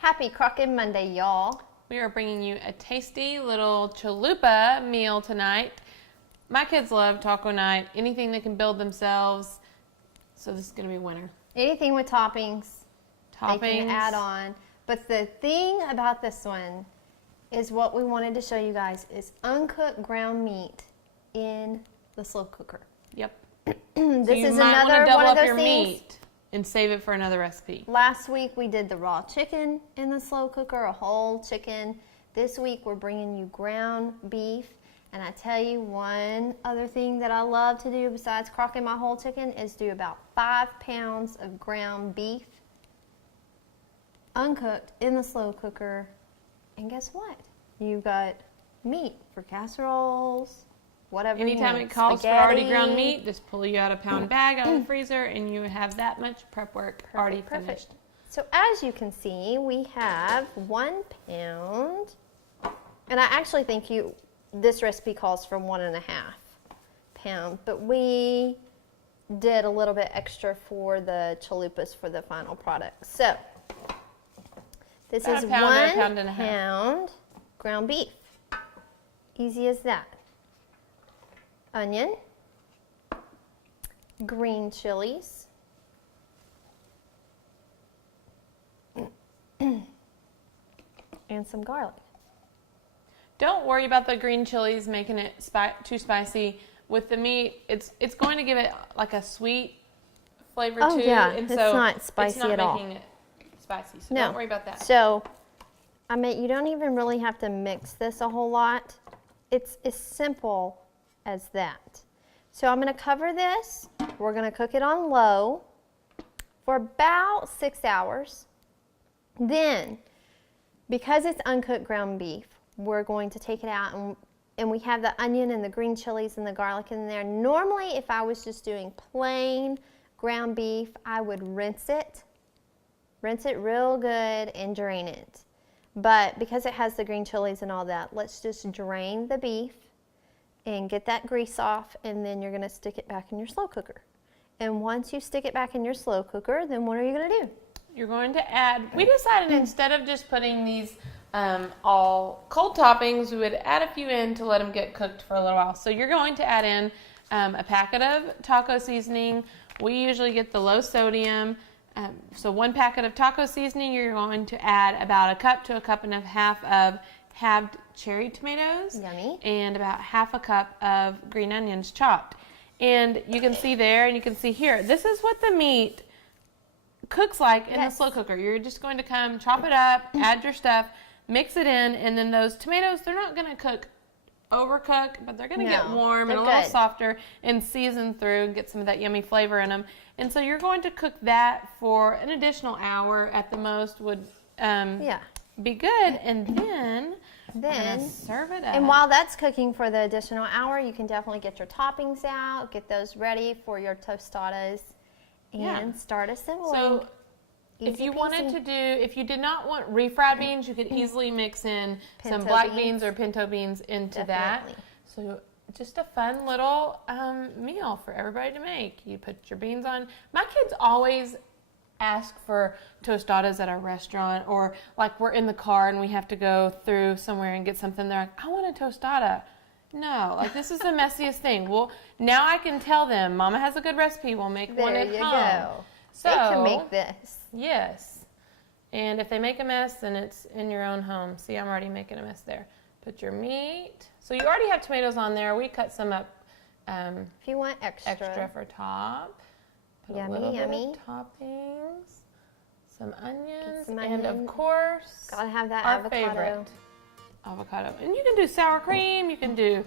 Happy Crockin Monday, y'all. We are bringing you a tasty little chalupa meal tonight. My kids love taco night, anything they can build themselves. So this is going to be a winner. Anything with toppings. They can add on. But the thing about this one is what we wanted to show you guys is uncooked ground meat in the slow cooker. Yep. This you is might another want to double one of up those your things. meat and save it for another recipe. Last week we did the raw chicken in the slow cooker, a whole chicken. This week we're bringing you ground beef. And I tell you, one other thing that I love to do besides crocking my whole chicken is do about 5 pounds of ground beef, uncooked in the slow cooker. And guess what? You've got meat for casseroles, whatever. Anytime it calls for already ground meat, just pull you out a pound bag out of the freezer and you have that much prep work already finished. So as you can see, we have 1 pound. And I actually think this recipe calls for 1.5 pounds, but we did a little bit extra for the chalupas for the final product. So this is 1 pound ground beef. Easy as that. Onion, green chilies, and some garlic. Don't worry about the green chilies making it too spicy. With the meat, it's going to give it like a sweet flavor too. Yeah, and it's so not spicy at all. It's not making it spicy, so No. don't worry about that. So, I mean, you don't even really have to mix this a whole lot. It's as simple as that. So I'm going to cover this. We're going to cook it on low for about 6 hours. Then, because it's uncooked ground beef, we're going to take it out and we have the onion and the green chilies and the garlic in there. Normally, if I was just doing plain ground beef, I would rinse it real good and drain it. But because it has the green chilies and all that, let's just drain the beef and get that grease off, and then you're going to stick it back in your slow cooker. And once you stick it back in your slow cooker, then what are you going to do? You're going to add, we decided instead of just putting these all cold toppings, we would add a few in to let them get cooked for a little while. So you're going to add in a packet of taco seasoning. We usually get the low sodium. So 1 packet of taco seasoning, you're going to add about 1 cup to 1.5 cups of halved cherry tomatoes. Yummy. And about 1/2 cup of green onions chopped. And you can see there and you can see here, this is what the meat cooks like in the slow cooker. You're just going to come, chop it up, add your stuff, mix it in, and then those tomatoes, they're not going to cook overcook, but they're going to get warm and a little softer and season through and get some of that yummy flavor in them. And so you're going to cook that for an additional hour at the most would be good. And then serve it up. And while that's cooking for the additional hour, you can definitely get your toppings out, get those ready for your tostadas, and start assembling. So if you wanted to if you did not want refried beans, you could easily mix in some black beans or pinto beans into that. So just a fun little meal for everybody to make. You put your beans on. My kids always ask for tostadas at our restaurant, or like we're in the car and we have to go through somewhere and get something. They're like, I want a tostada. No, like this is the messiest thing. Well, now I can tell them, Mama has a good recipe. We'll make one at home. There you go. So, they can make this. Yes. And if they make a mess, then it's in your own home. See, I'm already making a mess there. Put your meat. So you already have tomatoes on there. We cut some up if you want extra for top. Put yummy, a little yummy. bit of toppings. Some onions. Some and onion. of course, gotta have that our avocado. favorite avocado. And you can do sour cream. You can do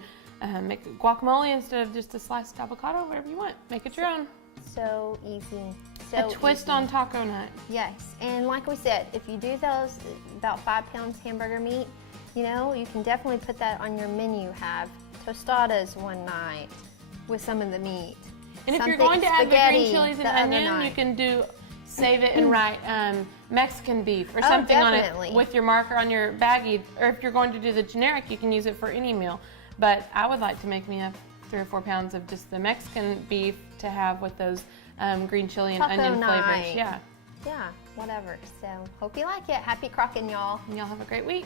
make guacamole instead of just a sliced avocado, whatever you want. Make it your own. So easy. A twist on taco night. Yes, and like we said, if you do those about 5 pounds hamburger meat, you know, you can definitely put that on your menu. Have tostadas one night with some of the meat. And if you're going to add the green chilies and onion, you can save it and write Mexican beef or something on it with your marker on your baggie. Or if you're going to do the generic, you can use it for any meal. But I would like to make me up 3 or 4 pounds of just the Mexican beef to have with those green chili and onion flavors. Yeah. yeah, whatever. So hope you like it. Happy crockin', y'all. And y'all have a great week.